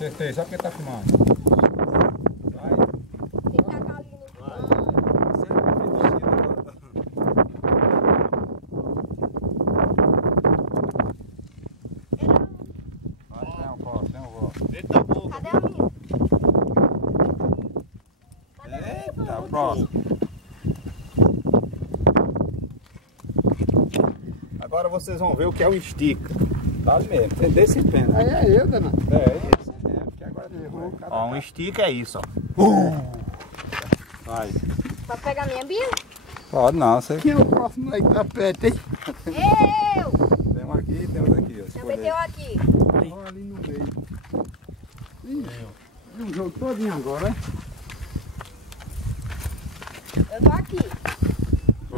Acertei, só porque tá filmando. Vai. Tem que tacar ali no... Tem um vó. Dentro da boca. Cadê a minha? Eita, próximo. Agora vocês vão ver o que é o estica. Tá ali mesmo, tem desse empenho. Aí é eu, dona. É isso. É, porque agora errou. Ó, um estica é isso, ó. Vai. Pode pegar a minha Bia? Pode não, você. Quem é o próximo aí que tá perto, hein? Eu! Tem um aqui e tem outro aqui, ó. Também tem um aqui. Olha ali no meio. Ih, um jogo todinho agora, hein? Eu tô aqui.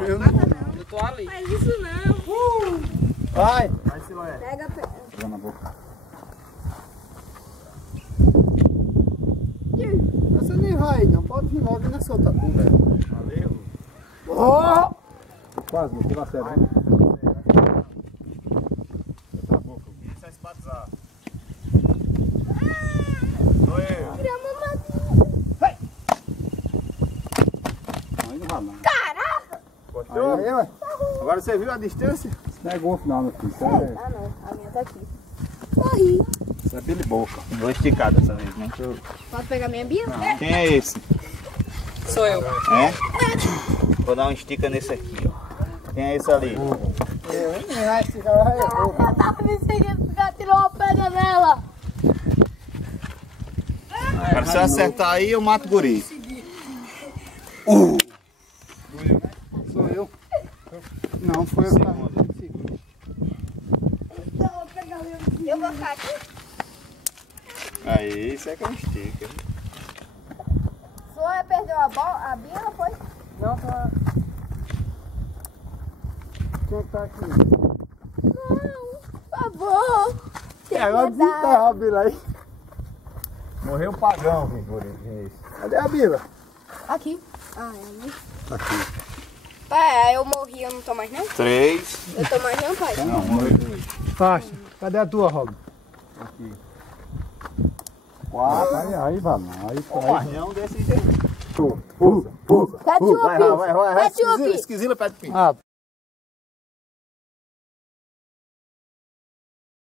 Eu Mata não. não. Eu tô ali. Faz isso não. Vai! Vai, Siloé. Pega, pega. Pega na boca. Você nem vai, não pode vir logo nessa outra curva. Valeu. Oh! Quase, não tira a sério. Isso é espatizar. Sou eu. Aí não vai não. Caraca! Gostou? Aí, ué. Agora você viu a distância? Isso não é golfe não, meu filho. Isso é, Ah não, a minha tá aqui. Morri. isso é Billy Boca. Vou esticar dessa vez, né? Pode pegar a minha Bia? Quem é esse? Sou eu. É? Vou dar um estica nesse aqui, ó. Quem é esse ali? Nem vai esticar, vai. Eu tava me seguindo, o gato tirou uma pedra nela. Agora se eu acertar aí, eu mato o guri. Sou eu. Não, foi eu que tava. Eu vou ficar aqui. Aí, isso é que é um estica. Sua perdeu a bola, a Bia não foi? Não, tá. Quem tá aqui? Não, por favor. É, agora desenterrar a Bila aí. Morreu o pagão, guri. Cadê a Bila? Aqui. Ah, é ali. Aqui. Pai, eu morri, eu não tô mais não? 3. Eu tô mais não, pai? Não, morreu. Faixa. Cadê a tua, Rob? Aqui. 4. Aí vai não. Aí Um marrão desse jeito. Ketchup! Vai, Ketchup! Esquisila perto do fim. Ah,